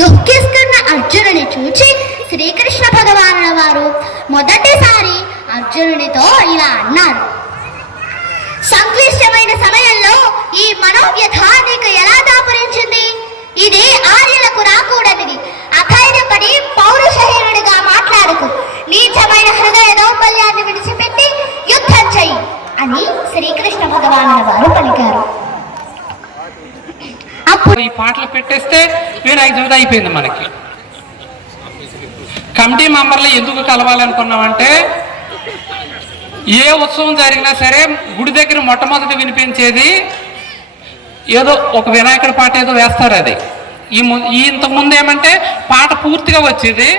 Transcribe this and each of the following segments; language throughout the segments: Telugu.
దుఃఖిస్తున్న అర్జునుని చూచి శ్రీకృష్ణ భగవానుల వారు మొదటిసారి అర్జునునితో ఇలా అన్నారు: సంక్లిష్టమైన సమయంలో ఈ మనోవ్యథ నీకు ఎలా దాపురించింది? ఇది ఆర్యులకు రాకూడనిది. అధైర్యపడి పౌరుషహీనుడిగా మాట్లాడుకు. నీచమైన హృదయ దౌర్బల్యాన్ని విడిచిపెట్టి యుద్ధం చెయ్యి అని శ్రీకృష్ణ భగవానుల వారు పలికారు. అప్పుడు ఈ పాటలు పెట్టేస్తే వినాయక చవితి అయిపోయింది. మనకి కమిటీ మెంబర్లు ఎందుకు కలవాలనుకున్నామంటే, ఏ ఉత్సవం జరిగినా సరే గుడి దగ్గర మొట్టమొదటి వినిపించేది ఏదో ఒక వినాయకుడి పాట ఏదో వేస్తారు. అది ఇంతకుముందు ఏమంటే పాట పూర్తిగా వచ్చేది,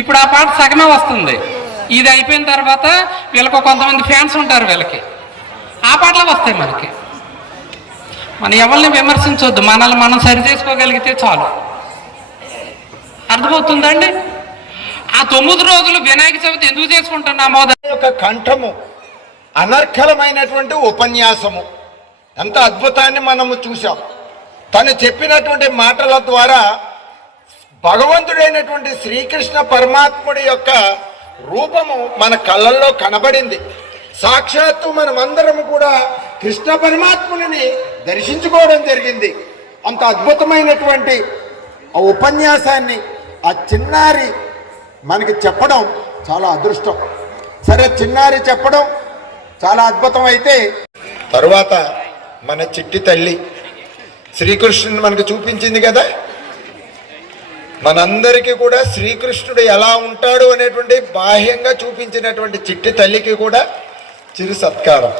ఇప్పుడు ఆ పాట సగమే వస్తుంది. ఇది అయిపోయిన తర్వాత వీళ్ళకు కొంతమంది ఫ్యాన్స్ ఉంటారు, వీళ్ళకి ఆ పాటలు వస్తాయి. మనకి మనం ఎవరిని విమర్శించవద్దు, మనల్ని మనం సరి చేసుకోగలిగితే చాలు. అర్థమవుతుందండి? ఆ 9 రోజులు వినాయక చవితి ఎందుకు చేసుకుంటున్నామో యొక్క కంఠము అనర్ఘలమైనటువంటి ఉపన్యాసము ఎంత అద్భుతాన్ని మనము చూసాం. తను చెప్పినటువంటి మాటల ద్వారా భగవంతుడైనటువంటి శ్రీకృష్ణ పరమాత్ముడి యొక్క రూపము మన కళ్ళల్లో కనబడింది. సాక్షాత్తు మనమందరము కూడా కృష్ణ పరమాత్ముని దర్శించుకోవడం జరిగింది. అంత అద్భుతమైనటువంటి ఆ ఉపన్యాసాన్ని ఆ చిన్నారి మనకి చెప్పడం చాలా అదృష్టం. సరే, చిన్నారి చెప్పడం చాలా అద్భుతం. అయితే తరువాత మన చిట్టి తల్లి శ్రీకృష్ణుని మనకు చూపించింది కదా. మనందరికీ కూడా శ్రీకృష్ణుడు ఎలా ఉంటాడు అనేటువంటి బాహ్యంగా చూపించినటువంటి చిట్టి తల్లికి కూడా చిరు సత్కారం.